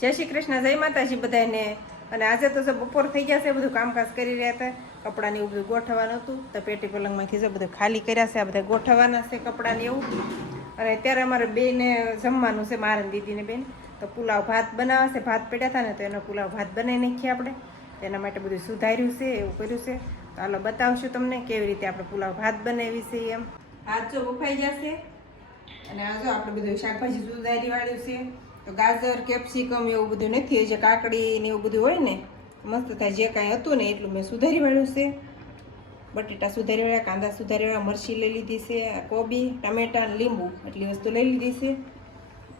જય શ્રી કૃષ્ણ, જય માતાજી બધાને। અને આજે તો બપોર થઈ ગયા છે, બધું કામકાજ કરી રહ્યા હતા। કપડાને એવું બધું ગોઠવવાનું હતું તો પેટી પલંગમાંથી જો બધું ખાલી કર્યા છે। આ બધા ગોઠવવાના છે કપડાને એવું। અને અત્યારે અમારે બેને જમવાનું છે, મારા દીદીને બેન તો પુલાવ ભાત બનાવવા છે। ભાત પડ્યા હતા ને તો એનો પુલાવ ભાત બનાવી નાખીએ આપણે। એના માટે બધું સુધાર્યું છે, એવું કર્યું છે। તો હાલો બતાવશું તમને કેવી રીતે આપણે પુલાવ ભાત બનાવી છે એમ। ભાત જો બફાઈ જશે અને આ જો આપણે બધું શાકભાજી સુધારી વાળ્યું છે। તો ગાજર, કેપ્સિકમ એવું બધું નથી, જે કાકડી ને એવું બધું હોય ને મસ્ત થાય। જે કાંઈ હતું ને એટલું મેં સુધારી વાળ્યું છે। બટેટા સુધારી વાળ્યા, કાંદા સુધારી વાળ્યા, મરચી લઈ લીધી છે, કોબી, ટામેટા અને લીંબુ એટલી વસ્તુ લઈ લીધી છે।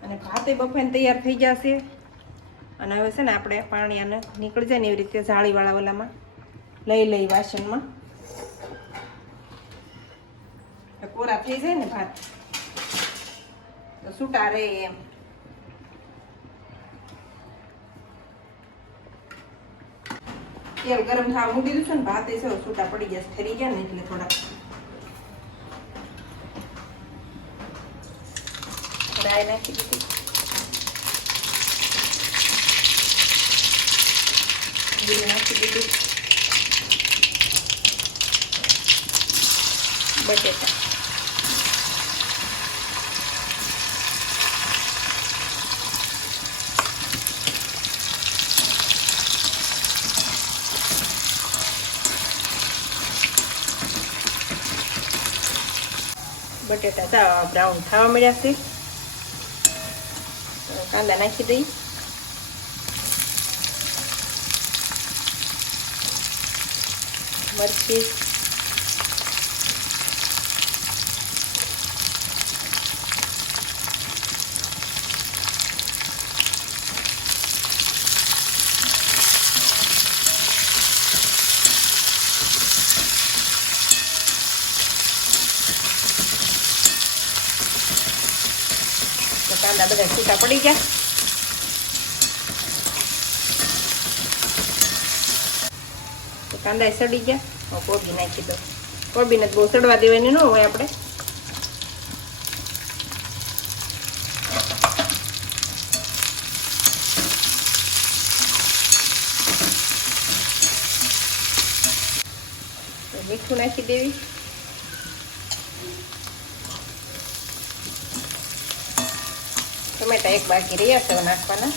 અને ભાતે બફાઈને તૈયાર થઈ જશે। અને હવે છે ને આપણે પાણી આને નીકળી જાય ને એવી રીતે જાળીવાળા ઓલામાં લઈ વાસણમાં, કોરા થઈ જાય ને ભાત તો છૂટા રહે એમ। તેલ ગરમ થવા મૂકી દીધું ને, ભાતે છે છૂટા પડી ગયા, ઠરી ગયા ને એટલે થોડા રાઈ નાખી દીધી, જીરું નાખી દીધું, બટેટા, બટેટા બ્રાઉન થવા મળ્યા છે। કાંદા નાખી દઈ, મરચી, કાંદા બધા છૂટા પડી ગયા। તો કાંદા સડી ગયા। કોબી નાખી દો, કોબીને બહુ સડવા દેવાની ન હોય આપણે। મીઠું નાખી દેવી, ટમેટા એક બાકી રહ્યા છે નાખવાના,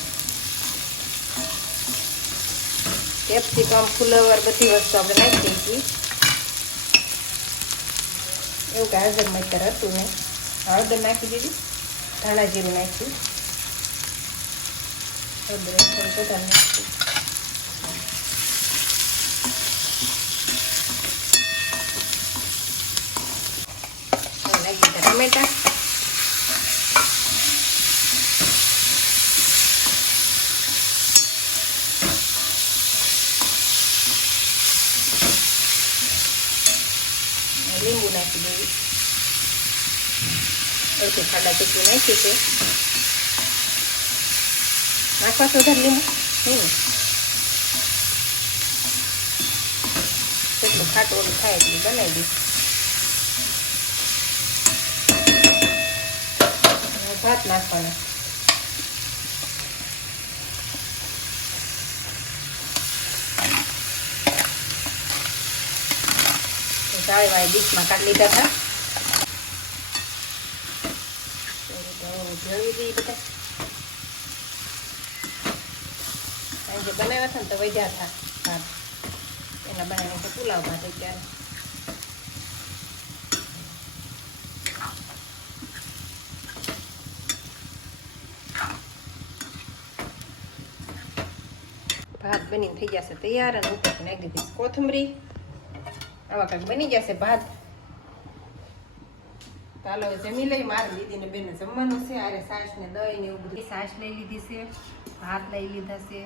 કેપ્સિકમ, ફુલાવર બધી વસ્તુ આપણે નાખી દઈશું। એવું કે હાજરમાં અત્યારે હતું ને, હળદર નાખી દીધી, ધાણા જીરું નાખ્યું, હળદર થોડું વધારે નાખ્યું, નાખી દીધા ટમેટા, લીંબુ નાખી દેવી, અડધું ખાડા જેટલું નાખ્યું છે। નાખવા તો વધારે લીંબુ નહીં ને, જેટલું ખાટું ઓલું થાય એટલું બનાવી દઈશ। ભાત નાખવાના, જાળીવાળી ડીશમાં કાઢી લીધા હતા, ભેળવી દઈએ બધા। જે બનાવ્યા હતા ને તો વધ્યા હતા ભાત, એના બનાવીને તો પુલાવ ભાત અત્યારે। ભાત બનીને થઈ જશે તૈયાર, અને ઉપરથી નાખી દીધી કોથમરી। આવા કંઈક બની જશે ભાત। ચાલો જમી લઈ, મારી દીદીને બેને જમવાનું છે। આરે છાશ ને દહીં ને એવું બધું, છાશ લઈ લીધી છે, ભાત લઈ લીધા છે,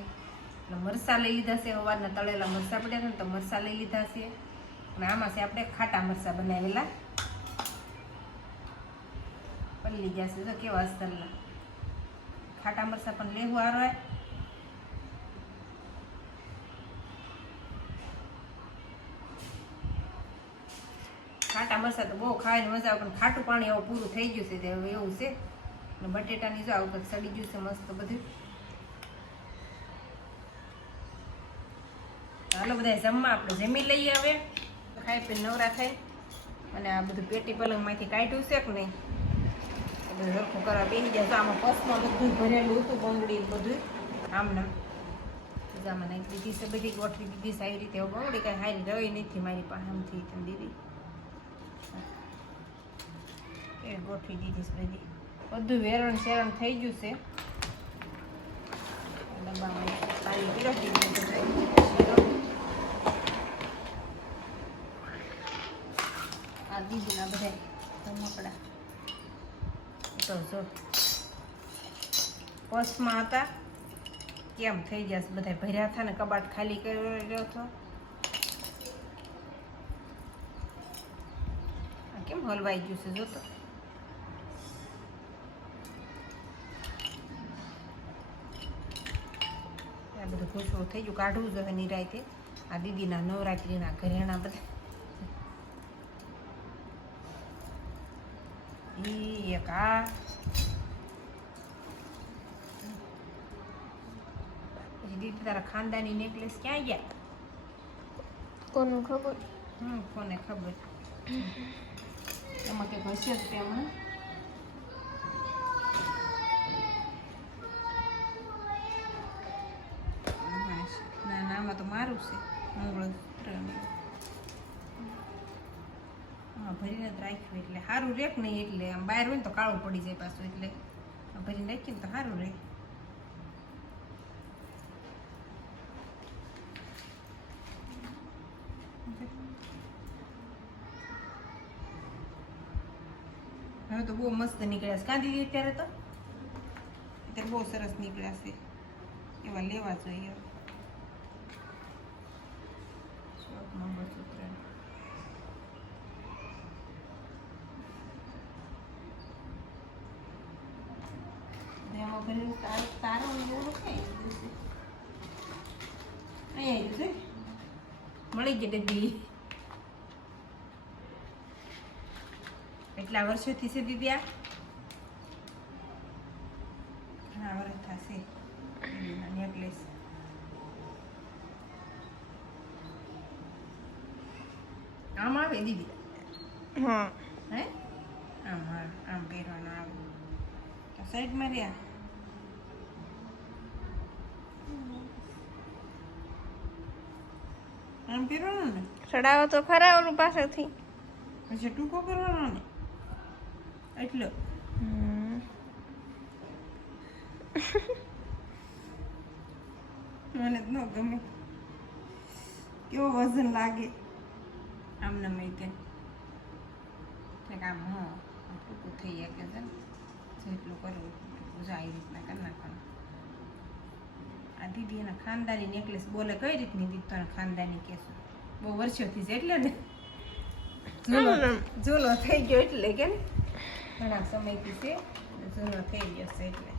મરચાં લઈ લીધા છે, સવારના તળેલા મરચાં પડ્યા હતા ને તો મરચાં લઈ લીધા છે। અને આમાં છે આપણે ખાટા મરચાં બનાવેલા, પલ્લી ગયા છે તો કેવા અસ્તરના ખાટા મરચાં પણ લેવું આવે। ખાટા મરચાં તો બહુ ખાવાની મજા આવે, પણ ખાટું પાણી એવું પૂરું થઈ ગયું છે, એવું છે। અને બટેટાની જો આવું કંઈક સડી ગયું છે મસ્ત બધું। હાલો બધા જમવા આપણે જમી લઈએ હવે ખાઈ પીને નવરા થાય અને આ બધું પેટી પલંગમાંથી કાઢ્યું છે કે નહીં એ બધું સરખું કરવા બેસી જાય તો આમાં પર્સમાં બધું ભરેલું હતું બંગડી બધું આમને આમાં નાખી દીધી છે બધી ગોઠવી દીધી છે આવી રીતે બંગડી કાંઈ સારી રહી નથી મારી પાસે આમથી તમે દીધી એ ગોઠવી દીધી છે બધી બધું વેરણ શેરણ થઈ ગયું છે ડબ્બામાં સારી પીરસી દીધું આ દીદીના બધા રમકડા તો જો પર્સમાં હતા કેમ થઈ ગયા બધા ભર્યા હતા ને કબાટ ખાલી કર્યો હતો કેમ હલવાઈ ગયું છે જોતો આ બધું ખુશવું થઈ ગયું કાઢવું જોઈએ નિરાયતે આ દીદીના નવરાત્રીના ઘરેણા બધા એક આ દીદી તારા ખાનદાની નેકલેસ ક્યાં ગયા કોનું ખબર કોને ખબર એમાં કંઈક હશે જ તેમાં ના ના આમાં તો મારું છે મંગળસૂત્ર હા ભરીને જ રાખ્યું એટલે સારું રેક નહીં એટલે આમ બહાર હોય ને તો કાળું પડી જાય પાછું એટલે ભરીને રાખીને તો સારું રહે હવે તો બહુ મસ્ત નીકળ્યા છે કાંદી અત્યારે તો અત્યારે બહુ સરસ નીકળ્યા છે એવા લેવા જોઈએ મંગળસૂત્ર એમાં ભરેલું તારો એવું અહીંયા આવ્યું છે મળી ગઈ ડબ્બી એટલા વર્ષોથી છે દીદી આ ઘણા વર્ષ થશે નેકલેસ આમ આવે દીદી હા હે આમ હા આમ પહેરવાનો આવે તો સાઈડમાં રહ્યા આમ પહેરવાનો ને ચડાવો તો ખરા ઓલું પાછળથી પછી ટૂંકો કરવાનો ને એટલો મને જ ન ગમે કેવો વજન લાગે આમને મેં આમ હા ટૂંકું થઈ જાય કે જેટલું કરવું એટલું જાય એ રીતના કરી નાખવાનું આ દીદી એના ખાનદાની નેકલેસ બોલે કઈ રીતની દીદી તને ખાનદાની કહેશું બહુ વર્ષોથી છે એટલે ને જૂનો થઈ ગયો એટલે કે ને ઘણા સમયથી છે જૂનો થઈ ગયો છે એટલે